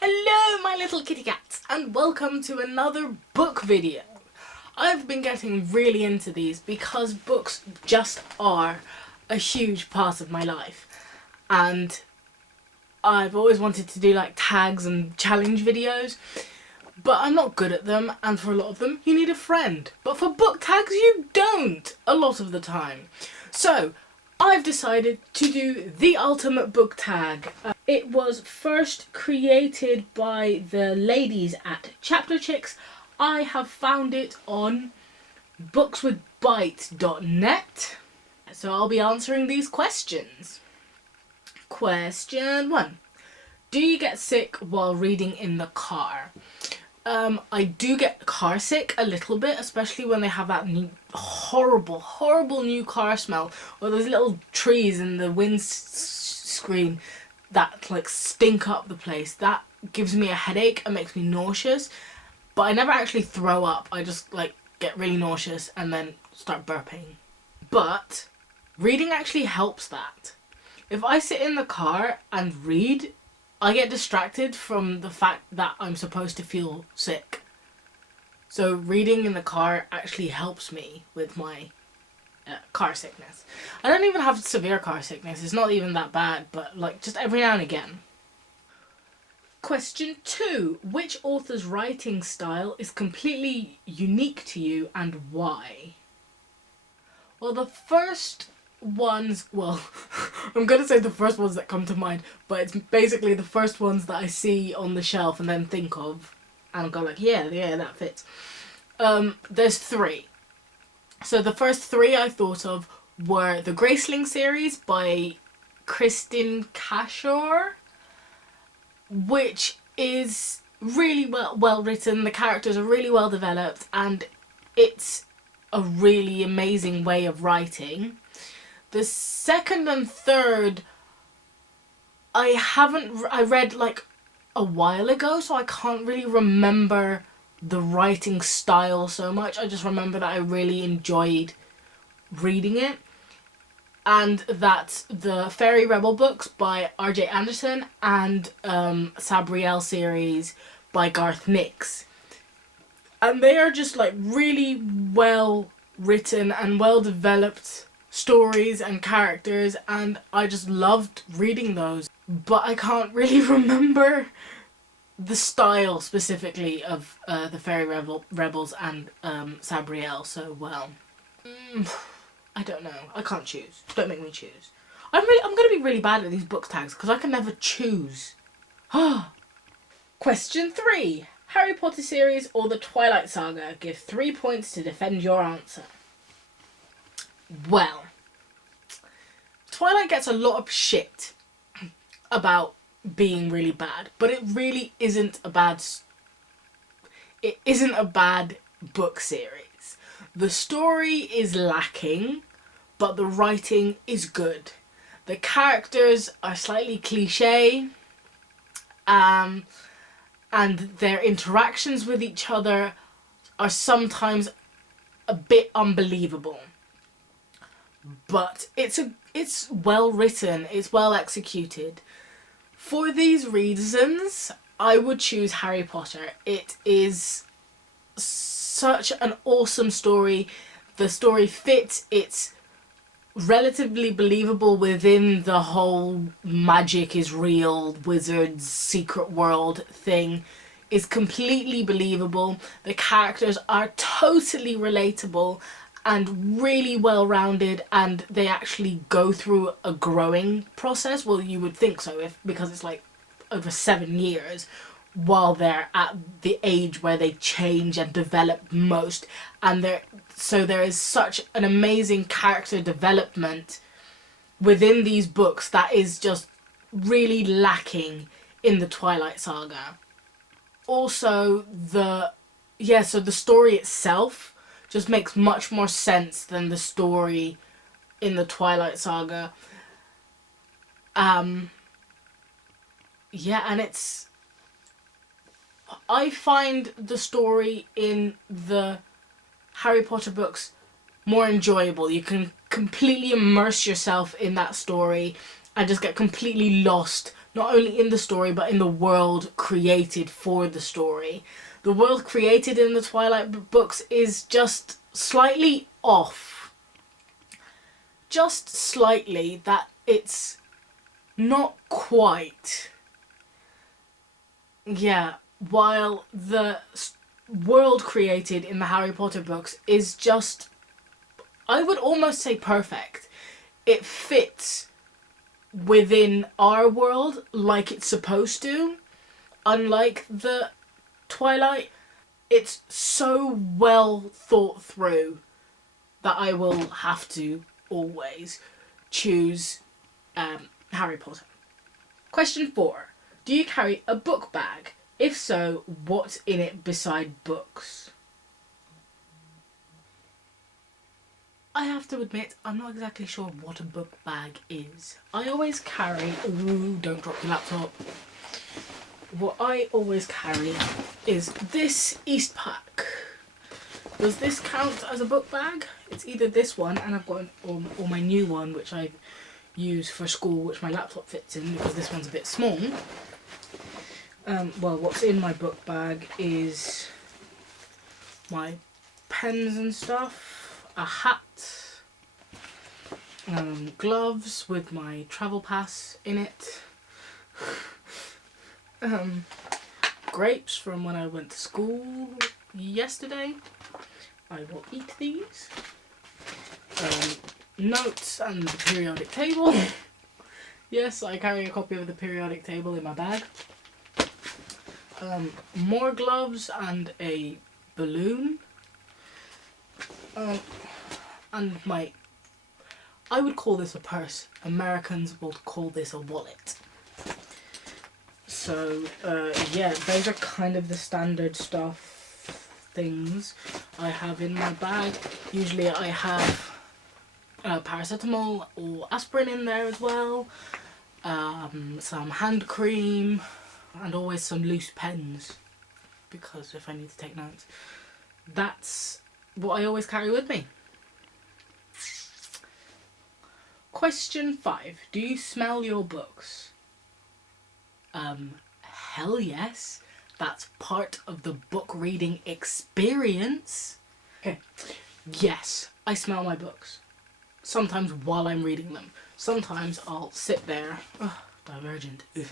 Hello my little kitty cats and welcome to another book video. I've been getting really into these because books just are a huge part of my life, and I've always wanted to do like tags and challenge videos, but I'm not good at them, and for a lot of them you need a friend. But for book tags you don't a lot of the time. So I've decided to do the ultimate book tag. It was first created by the ladies at Chapter Chicks. I have found it on bookswithbite.net. So I'll be answering these questions. Question 1. Do you get sick while reading in the car? I do get car sick a little bit, especially when they have that new, horrible new car smell, or those little trees in the windscreen that like stink up the place. That gives me a headache and makes me nauseous, but I never actually throw up. I just like get really nauseous and then start burping. But reading actually helps that. If I sit in the car and read, I get distracted from the fact that I'm supposed to feel sick. So reading in the car actually helps me with my car sickness. I don't even have severe car sickness. It's not even that bad, but like just every now and again. Question 2. Which author's writing style is completely unique to you and why? Well, the first ones, well, I'm gonna say the first ones that come to mind, but it's basically the first ones that I see on the shelf and then think of and go like, yeah, that fits. There's 3. So the first 3 I thought of were the Graceling series by Kristin Cashore, which is really well written. The characters are really well developed and it's a really amazing way of writing. The second and third I read like a while ago, so I can't really remember the writing style so much. I just remember that I really enjoyed reading it. And that's the Fairy Rebel books by R.J. Anderson and Sabriel series by Garth Nix. And they are just like really well written and well developed stories and characters, and I just loved reading those. But I can't really remember the style specifically of the Fairy Rebels and Sabriel so well. I don't know. I can't choose. Don't make me choose. I'm gonna be really bad at these book tags because I can never choose. Question 3. Harry Potter series or the Twilight Saga? Give 3 points to defend your answer. Well, Twilight gets a lot of shit about being really bad, but it really isn't a bad book series. The story is lacking, but the writing is good. The characters are slightly cliche, and their interactions with each other are sometimes a bit unbelievable. But it's well written, it's well executed. For these reasons, I would choose Harry Potter. It is such an awesome story. The story fits, it's relatively believable within the whole magic is real, wizards, secret world thing is completely believable. The characters are totally relatable and really well rounded, and they actually go through a growing process. Well, you would think so, because it's like over 7 years while they're at the age where they change and develop most, and there is such an amazing character development within these books that is just really lacking in the Twilight Saga. Also, so the story itself just makes much more sense than the story in the Twilight Saga. And I find the story in the Harry Potter books more enjoyable. You can completely immerse yourself in that story and just get completely lost, not only in the story but in the world created for the story. The world created in the Twilight books is just slightly off. Just slightly, that it's not quite. Yeah, while the world created in the Harry Potter books is just, I would almost say, perfect. It fits within our world like it's supposed to. Unlike the Twilight, it's so well thought through that I will have to always choose Harry Potter. Question 4. Do you carry a book bag? If so, what's in it beside books? I have to admit, I'm not exactly sure what a book bag is. I always carry... Ooh, don't drop your laptop. What I always carry is this East pack. Does this count as a book bag? It's either this one, and I've got or my new one, which I use for school, which my laptop fits in because this one's a bit small. Well, what's in my book bag is my pens and stuff, a hat, gloves with my travel pass in it, grapes from when I went to school yesterday. I will eat these. Notes and the periodic table. Yes, I carry a copy of the periodic table in my bag. More gloves and a balloon. And my... I would call this a purse. Americans will call this a wallet. So, yeah, those are kind of the standard things I have in my bag. Usually I have paracetamol or aspirin in there as well. Some hand cream. And always some loose pens, because if I need to take notes. That's what I always carry with me. Question 5. Do you smell your books? Hell yes. That's part of the book reading experience. Okay. Yes, I smell my books. Sometimes while I'm reading them. Sometimes I'll sit there. Ugh, Divergent. Ugh.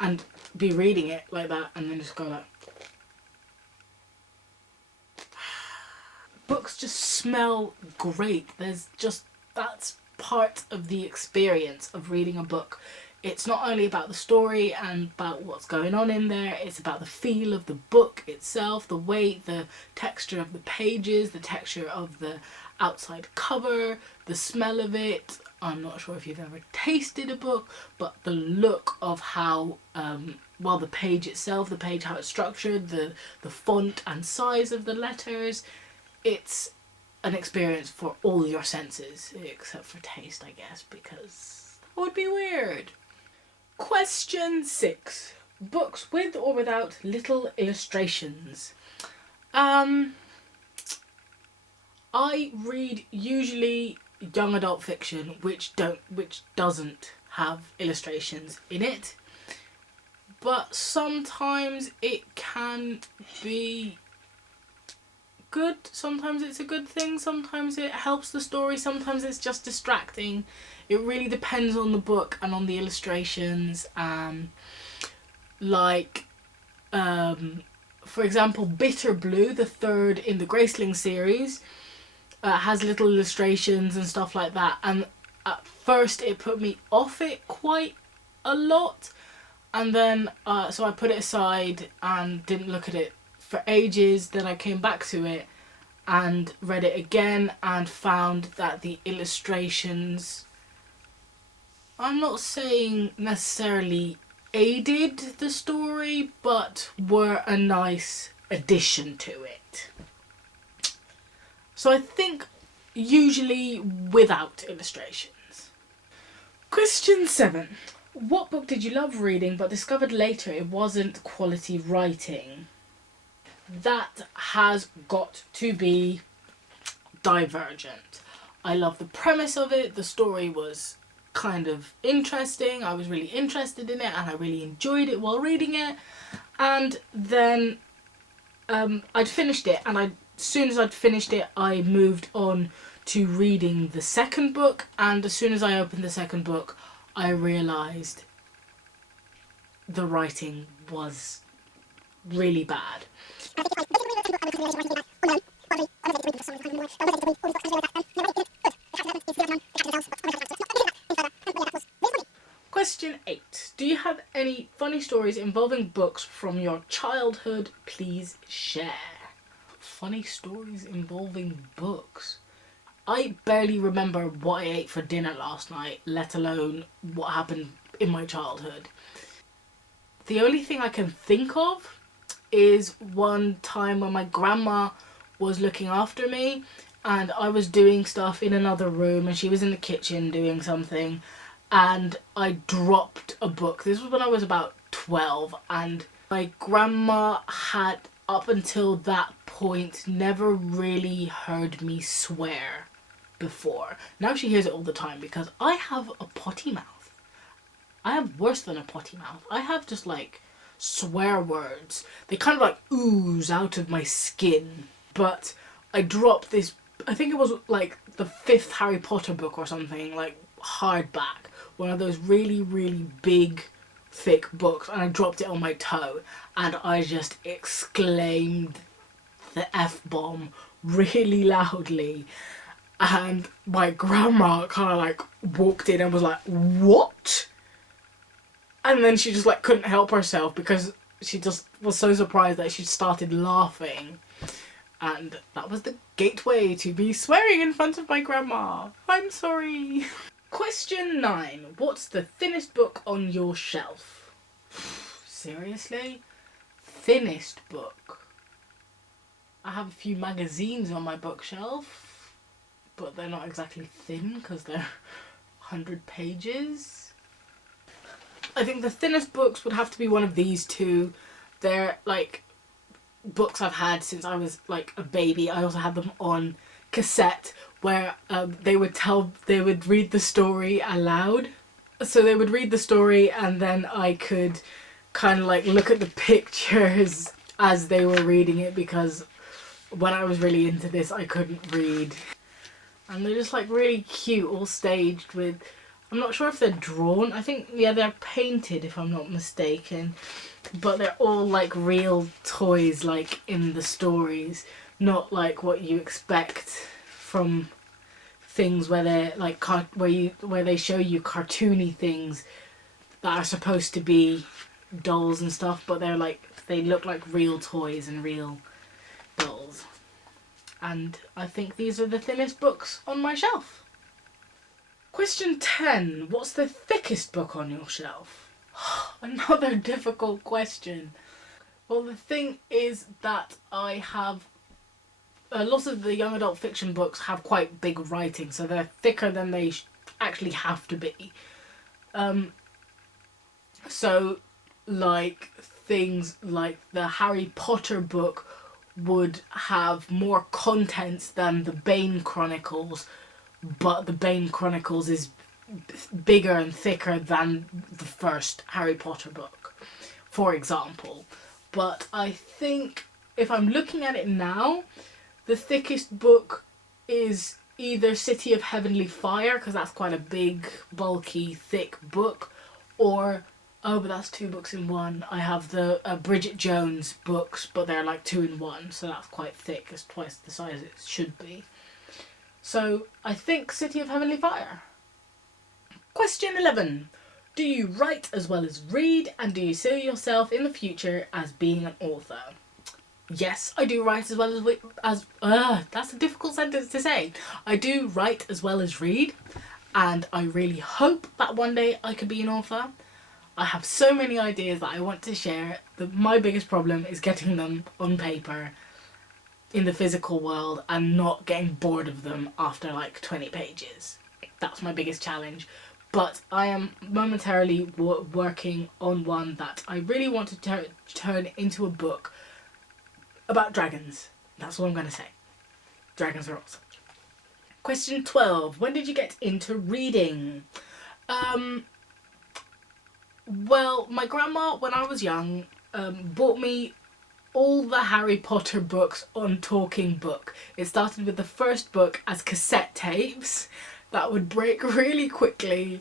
And be reading it like that and then just go like... Books just smell great. That's part of the experience of reading a book. It's not only about the story and about what's going on in there, it's about the feel of the book itself, the weight, the texture of the pages, the texture of the outside cover, the smell of it. I'm not sure if you've ever tasted a book, but the look of how, well, the page itself, the page, how it's structured, the font and size of the letters. It's an experience for all your senses, except for taste, I guess, because that would be weird. Question 6. Books with or without little illustrations. I read usually young adult fiction which doesn't have illustrations in it, but sometimes it can be good, sometimes it's a good thing, sometimes it helps the story, sometimes it's just distracting. It really depends on the book and on the illustrations. For example, Bitter Blue, the third in the Graceling series, has little illustrations and stuff like that, and at first it put me off it quite a lot, and then so I put it aside and didn't look at it for ages. Then I came back to it and read it again and found that the illustrations, I'm not saying necessarily aided the story, but were a nice addition to it. So I think usually without illustrations. Question 7. What book did you love reading but discovered later it wasn't quality writing? That has got to be Divergent. I love the premise of it. The story was kind of interesting. I was really interested in it and I really enjoyed it while reading it. And then I'd finished it, and as soon as I'd finished it, I moved on to reading the second book, and as soon as I opened the second book, I realised the writing was really bad. Question 8. Do you have any funny stories involving books from your childhood? Please share. Funny stories involving books. I barely remember what I ate for dinner last night, let alone what happened in my childhood. The only thing I can think of is one time when my grandma was looking after me and I was doing stuff in another room and she was in the kitchen doing something, and I dropped a book. This was when I was about 12, and my grandma had, up until that point, never really heard me swear before. Now she hears it all the time because I have a potty mouth. I have worse than a potty mouth. I have just like swear words. They kind of like ooze out of my skin. But I dropped this, I think it was like the 5th Harry Potter book or something, like hardback. One of those really, really big, thick books, and I dropped it on my toe, and I just exclaimed the F-bomb really loudly, and my grandma kind of like walked in and was like, "What?" And then she just like couldn't help herself because she just was so surprised that she started laughing. And that was the gateway to me swearing in front of my grandma. I'm sorry. Question 9. What's the thinnest book on your shelf? Seriously? Thinnest book? I have a few magazines on my bookshelf, but they're not exactly thin because they're 100 pages. I think the thinnest books would have to be one of these two. They're like books I've had since I was like a baby. I also had them on cassette where they would read the story aloud. So they would read the story and then I could kind of like look at the pictures as they were reading it, because when I was really into this I couldn't read. And they're just like really cute, all staged with, I'm not sure if they're drawn, I think, yeah, they're painted if I'm not mistaken, but they're all like real toys like in the stories, not like what you expect from things where they're like where they show you cartoony things that are supposed to be dolls and stuff, but they look like real toys and real dolls. And I think these are the thinnest books on my shelf. Question 10. What's the thickest book on your shelf? Another difficult question. Well, the thing is that I have lots of the young adult fiction books have quite big writing, so they're thicker than they actually have to be. So, like, things like the Harry Potter book would have more contents than the Bane Chronicles, but the Bane Chronicles is bigger and thicker than the first Harry Potter book, for example. But I think if I'm looking at it now, the thickest book is either City of Heavenly Fire, because that's quite a big, bulky, thick book, or, oh, but that's 2 books in one. I have the Bridget Jones books, but they're like 2 in 1, so that's quite thick. It's twice the size it should be. So I think City of Heavenly Fire. Question 11. Do you write as well as read, and do you see yourself in the future as being an author? Yes, I do write as well as that's a difficult sentence to say. I do write as well as read, and I really hope that one day I could be an author. I have so many ideas that I want to share. My biggest problem is getting them on paper in the physical world and not getting bored of them after like 20 pages. That's my biggest challenge. But I am momentarily working on one that I really want to turn into a book about dragons. That's all I'm going to say. Dragons are awesome. Question 12. When did you get into reading? Well, my grandma, when I was young, bought me all the Harry Potter books on Talking Book. It started with the first book as cassette tapes that would break really quickly,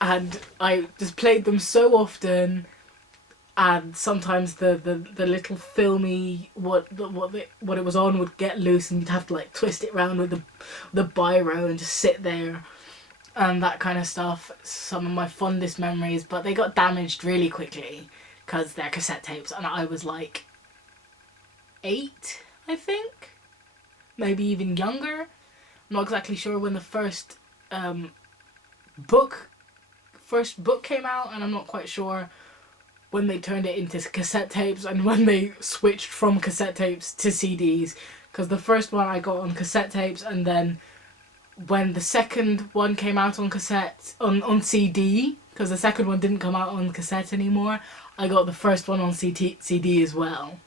and I just played them so often. And sometimes the little filmy what it was on would get loose, and you'd have to like twist it around with the biro and just sit there and that kind of stuff. Some of my fondest memories, but they got damaged really quickly because they're cassette tapes, and I was like 8, I think, maybe even younger. I'm not exactly sure when the book first book came out, and I'm not quite sure when they turned it into cassette tapes and when they switched from cassette tapes to CDs, because the first one I got on cassette tapes, and then when the second one came out on cassette on CD, because the second one didn't come out on cassette anymore, I got the first one on CD as well.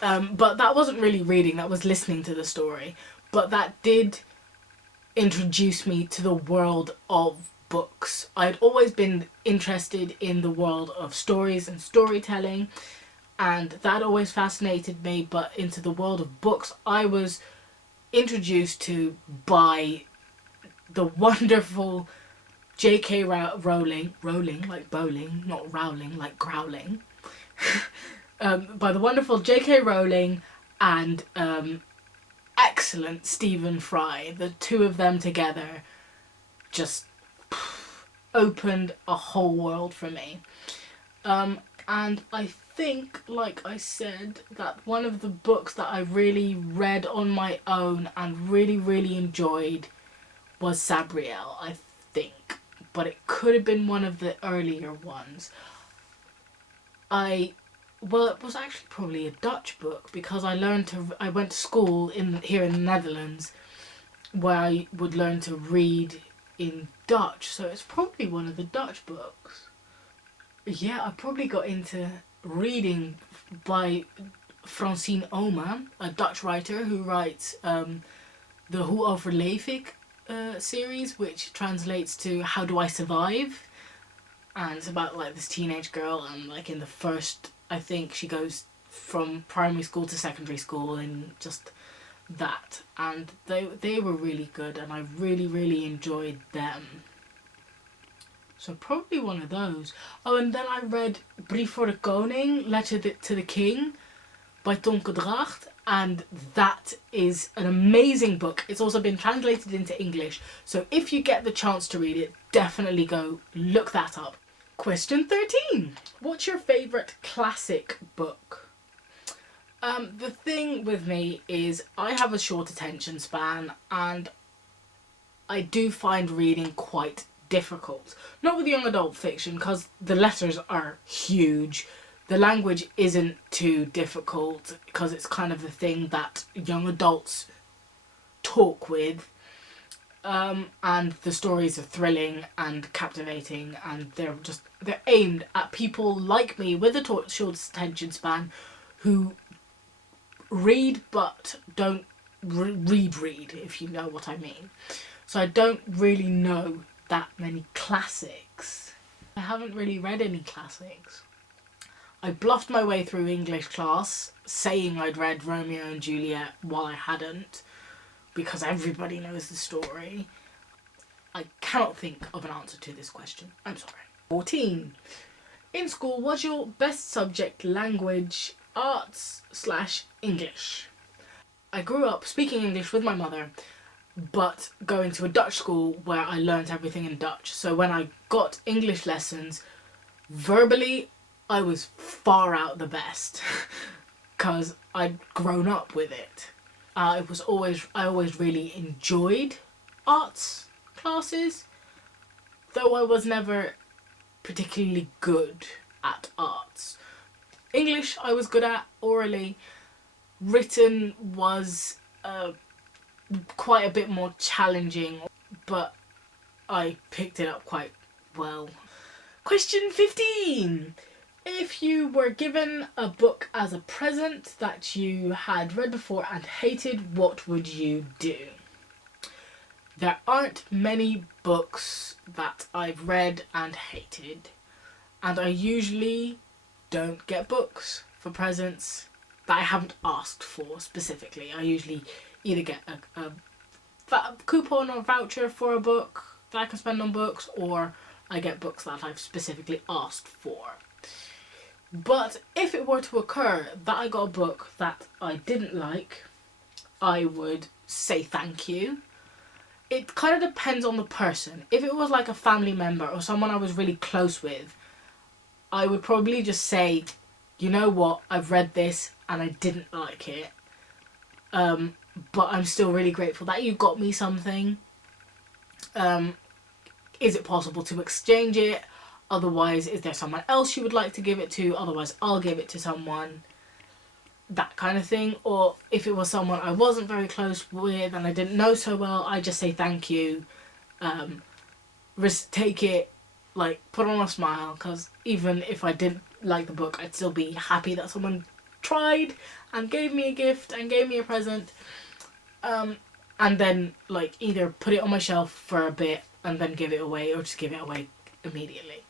But that wasn't really reading, that was listening to the story. But that did introduce me to the world of books. I'd always been interested in the world of stories and storytelling, and that always fascinated me, but into the world of books I was introduced to by the wonderful J.K. Rowling, like bowling, not rowling like growling, by the wonderful J.K. Rowling and excellent Stephen Fry. The two of them together just opened a whole world for me. And I think, like I said, that one of the books that I really read on my own and really, really enjoyed was Sabriel, I think. But it could have been one of the earlier ones. Well, it was actually probably a Dutch book, because I went to school here in the Netherlands where I would learn to read in Dutch, so it's probably one of the Dutch books. Yeah, I probably got into reading by Francine Oman, a Dutch writer who writes the Hoe overleef ik series, which translates to How Do I Survive? And it's about like this teenage girl, and like in the first, I think she goes from primary school to secondary school and just that, and they were really good, and I really, really enjoyed them. So probably one of those. Oh, and then I read Brief voor de Koning, Letter to the King by Tonke Dracht, and that is an amazing book. It's also been translated into English, so if you get the chance to read it, definitely go look that up. Question 13. What's your favourite classic book? The thing with me is I have a short attention span, and I do find reading quite difficult. Not with young adult fiction, because the letters are huge. The language isn't too difficult, because it's kind of the thing that young adults talk with. And the stories are thrilling and captivating, and they're aimed at people like me with a short attention span who read but don't read, if you know what I mean. So I don't really know that many classics. I haven't really read any classics. I bluffed my way through English class saying I'd read Romeo and Juliet while I hadn't, because everybody knows the story. I cannot think of an answer to this question. I'm sorry. 14. In school, was your best subject language, arts / English? I grew up speaking English with my mother, but going to a Dutch school where I learnt everything in Dutch. So when I got English lessons, verbally, I was far out the best, because I'd grown up with it. I always really enjoyed arts classes, though I was never particularly good at arts. English I was good at orally. Written was quite a bit more challenging, but I picked it up quite well. Question 15. If you were given a book as a present that you had read before and hated, what would you do? There aren't many books that I've read and hated, and I usually don't get books for presents that I haven't asked for specifically. I usually either get a coupon or voucher for a book that I can spend on books, or I get books that I've specifically asked for. But if it were to occur that I got a book that I didn't like, I would say thank you. It kind of depends on the person. If it was like a family member or someone I was really close with, I would probably just say, you know what, I've read this and I didn't like it. But I'm still really grateful that you got me something. Is it possible to exchange it? Otherwise, is there someone else you would like to give it to? Otherwise, I'll give it to someone. That kind of thing. Or if it was someone I wasn't very close with and I didn't know so well, I just say thank you. Take it, like, put on a smile, because even if I didn't like the book, I'd still be happy that someone tried and gave me a gift and gave me a present. And then, like, either put it on my shelf for a bit and then give it away, or just give it away immediately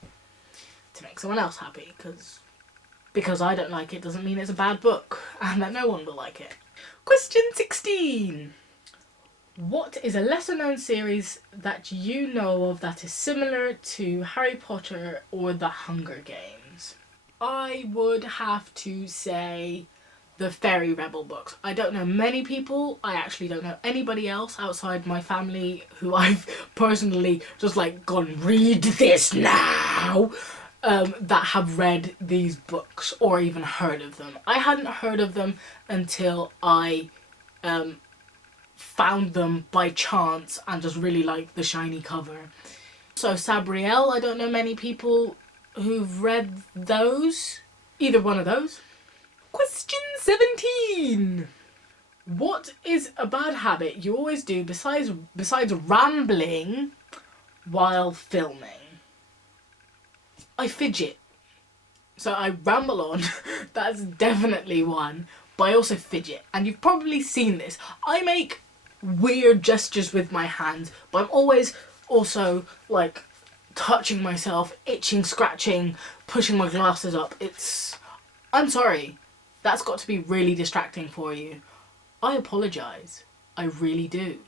to make someone else happy, because I don't like it doesn't mean it's a bad book and that no one will like it. Question 16. What is a lesser known series that you know of that is similar to Harry Potter or the Hunger Games? I would have to say the Fairy Rebel books. I don't know many people, I actually don't know anybody else outside my family who I've personally just like gone, read this now, that have read these books or even heard of them. I hadn't heard of them until I found them by chance and just really liked the shiny cover. So Sabriel, I don't know many people who've read those. Either one of those. Question 17. What is a bad habit you always do besides rambling while filming? I fidget. So I ramble on, that's definitely one, but I also fidget. And you've probably seen this. I make weird gestures with my hands, but I'm always also like touching myself, itching, scratching, pushing my glasses up. I'm sorry. That's got to be really distracting for you. I apologise. I really do.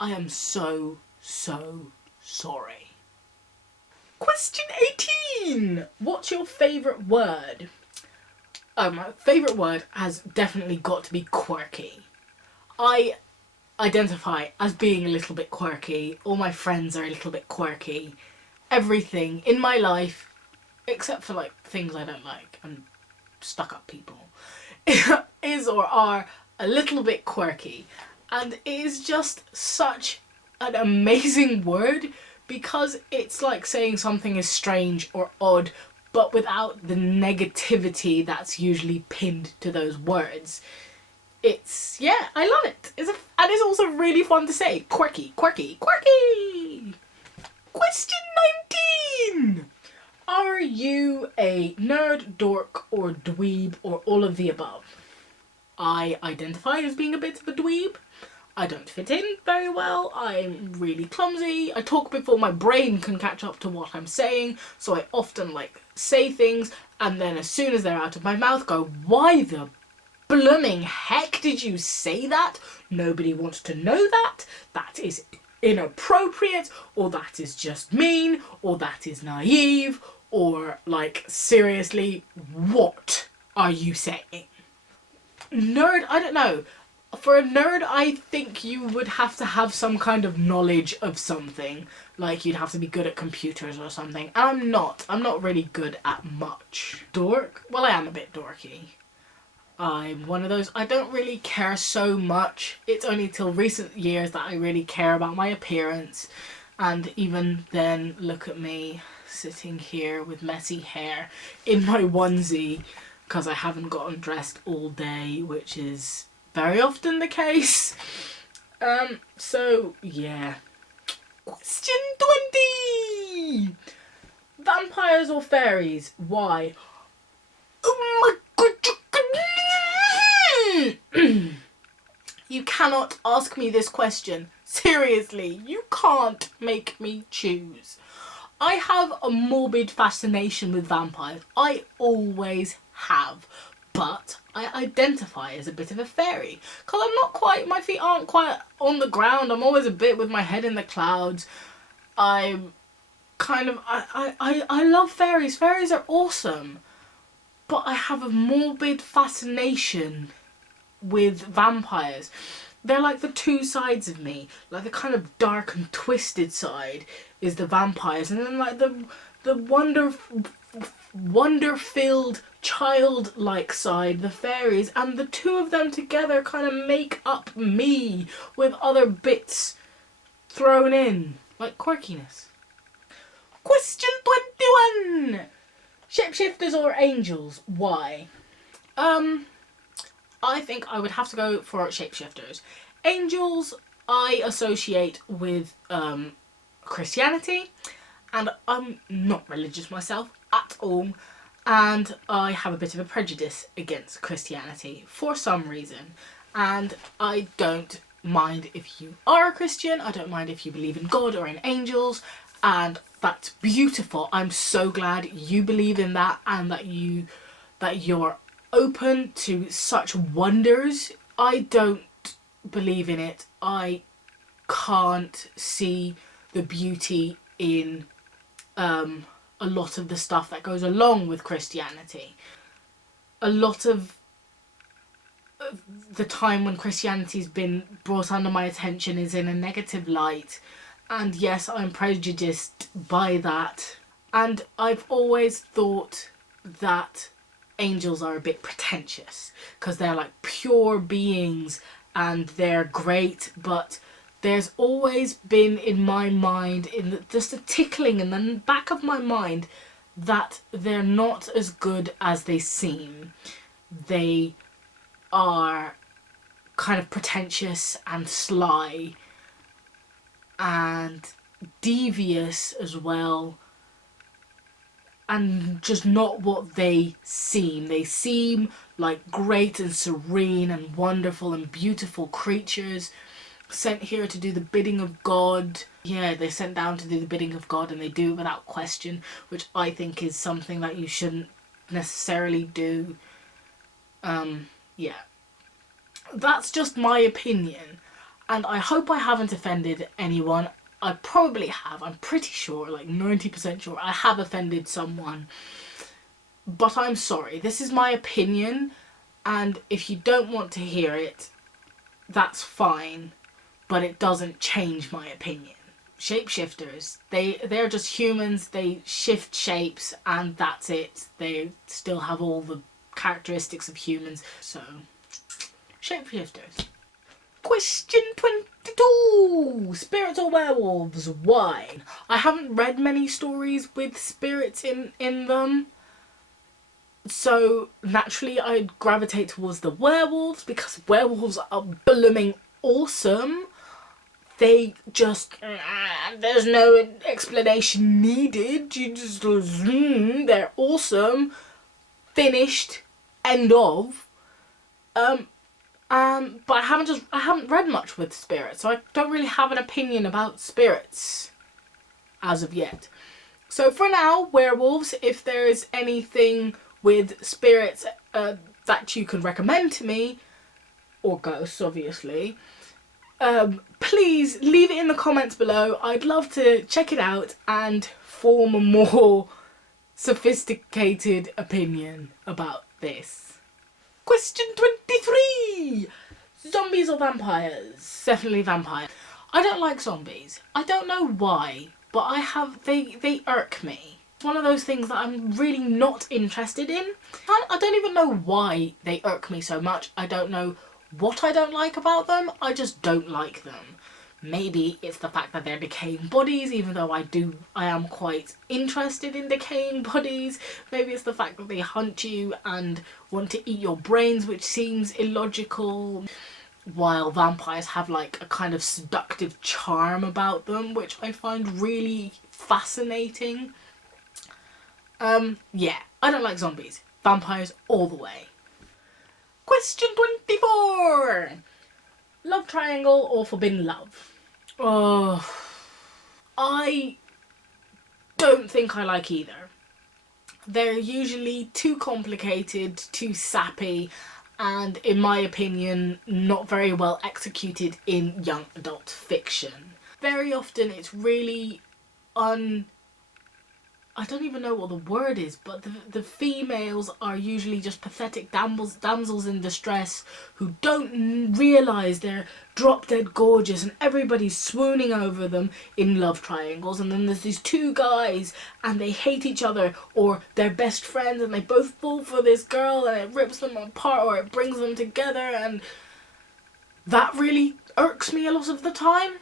I am so sorry. Question 18. What's your favourite word? My favourite word has definitely got to be quirky. I identify as being a little bit quirky. All my friends are a little bit quirky. Everything in my life, except for like things I don't like and stuck up people, is or are a little bit quirky. And it is just such an amazing word, because it's like saying something is strange or odd, but without the negativity that's usually pinned to those words. Yeah, I love it. And it's also really fun to say. Quirky, quirky, quirky! Question 19! Are you a nerd, dork, or dweeb, or all of the above? I identify as being a bit of a dweeb. I don't fit in very well. I'm really clumsy. I talk before my brain can catch up to what I'm saying, so I often like say things and then as soon as they're out of my mouth go, why the blooming heck did you say that? Nobody wants to know that. That is inappropriate, or that is just mean, or that is naive, or like, seriously, what are you saying? Nerd, I don't know. For a nerd, I think you would have to have some kind of knowledge of something. Like, you'd have to be good at computers or something. And I'm not. I'm not really good at much. Dork? Well, I am a bit dorky. I'm one of those, I don't really care so much. It's only till recent years that I really care about my appearance. And even then, look at me sitting here with messy hair in my onesie because I haven't gotten dressed all day, which is very often the case. So yeah. Question 20! Vampires or fairies? Why? Oh my god, you cannot ask me this question Seriously, you can't make me choose. I have a morbid fascination with vampires. I always have. But I identify as a bit of a fairy. Because I'm not quite, my feet aren't quite on the ground. I'm always a bit with my head in the clouds. I'm kind of, I love fairies. Fairies are awesome. But I have a morbid fascination with vampires. They're like the two sides of me. Like the kind of dark and twisted side is the vampires, and then like the wonder-filled childlike side, the fairies, and the two of them together kind of make up me with other bits thrown in, like quirkiness. Question 21. Shapeshifters or angels? Why? I think I would have to go for shapeshifters. Angels I associate with Christianity, and I'm not religious myself at all, and I have a bit of a prejudice against Christianity for some reason, and I don't mind if you are a Christian, I don't mind if you believe in God or in angels, and that's beautiful. I'm so glad you believe in that and that you're open to such wonders. I don't believe in it. I can't see the beauty in a lot of the stuff that goes along with Christianity. A lot of the time when Christianity's been brought under my attention is in a negative light, and yes, I'm prejudiced by that, and I've always thought that angels are a bit pretentious because they're like pure beings and they're great, but there's always been in my mind, just a tickling in the back of my mind, that they're not as good as they seem. They are kind of pretentious and sly and devious as well, and just not what they seem. They seem like great and serene and wonderful and beautiful creatures sent here to do the bidding of God. Yeah, they're sent down to do the bidding of God, and they do it without question, which I think is something that you shouldn't necessarily do. Yeah. That's just my opinion, and I hope I haven't offended anyone. I probably have. I'm pretty sure, like 90% sure, I have offended someone. But I'm sorry. This is my opinion, and if you don't want to hear it, that's fine. But it doesn't change my opinion. Shapeshifters, they're just humans. They shift shapes, and that's it. They still have all the characteristics of humans. So, shapeshifters. Question 22. Spirits or werewolves? Why? I haven't read many stories with spirits in them, so naturally I'd gravitate towards the werewolves because werewolves are blooming awesome. They just, there's no explanation needed. You just, they're awesome. Finished. End of. But I haven't read much with spirits, so I don't really have an opinion about spirits as of yet. So for now, werewolves. If there is anything with spirits that you can recommend to me, or ghosts, obviously, please leave it in the comments below. I'd love to check it out and form a more sophisticated opinion about this. Question 23. Zombies or vampires? Definitely vampires. I don't like zombies. I don't know why, but they irk me. It's one of those things that I'm really not interested in. I don't even know why they irk me so much. I don't know what I don't like about them. I just don't like them. Maybe it's the fact that they're decaying bodies, even though I am quite interested in decaying bodies. Maybe it's the fact that they hunt you and want to eat your brains, which seems illogical. While vampires have like a kind of seductive charm about them, which I find really fascinating. Yeah, I don't like zombies. Vampires all the way. Question 24. Love triangle or forbidden love? Oh, I don't think I like either. They're usually too complicated, too sappy, and in my opinion, not very well executed in young adult fiction. Very often it's really I don't even know what the word is, but the females are usually just pathetic damsels in distress who don't realise they're drop dead gorgeous and everybody's swooning over them in love triangles. And then there's these two guys and they hate each other, or they're best friends and they both fall for this girl and it rips them apart or it brings them together, and that really irks me a lot of the time.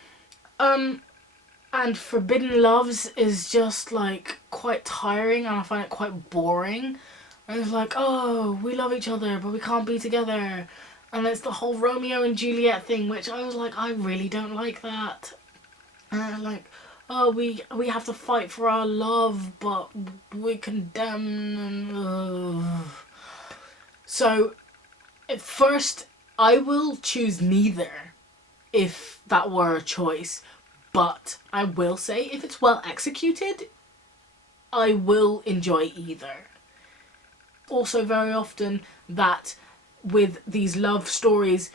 And Forbidden Loves is just like quite tiring and I find it quite boring. And it's like, oh, we love each other but we can't be together. And it's the whole Romeo and Juliet thing, which I was like, I really don't like that. And like, oh, we have to fight for our love but we're condemned. So at first I will choose neither if that were a choice. But I will say, if it's well executed, I will enjoy either. Also very often that with these love stories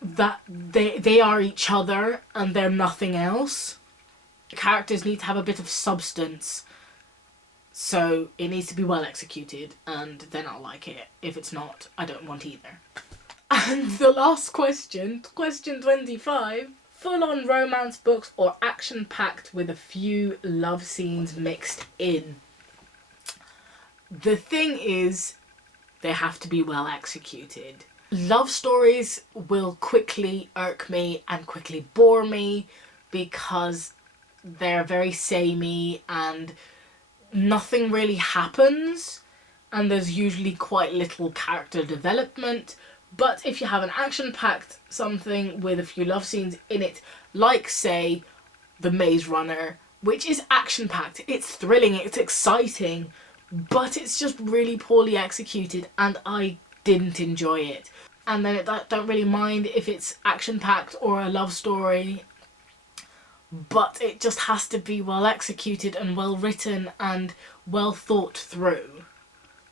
that they are each other and they're nothing else. The characters need to have a bit of substance. So it needs to be well executed and then I'll like it. If it's not, I don't want either. And the last question, question 25. Full-on romance books or action-packed with a few love scenes mixed in? The thing is, they have to be well executed. Love stories will quickly irk me and quickly bore me because they're very samey and nothing really happens and there's usually quite little character development. But if you have an action-packed something with a few love scenes in it, like, say, The Maze Runner, which is action-packed, it's thrilling, it's exciting, but it's just really poorly executed and I didn't enjoy it. And then I don't really mind if it's action-packed or a love story, but it just has to be well executed and well written and well thought through.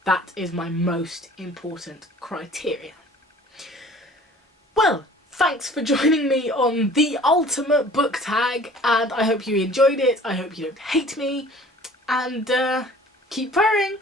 That is my most important criteria. Well, thanks for joining me on the ultimate book tag, and I hope you enjoyed it. I hope you don't hate me, and keep purring!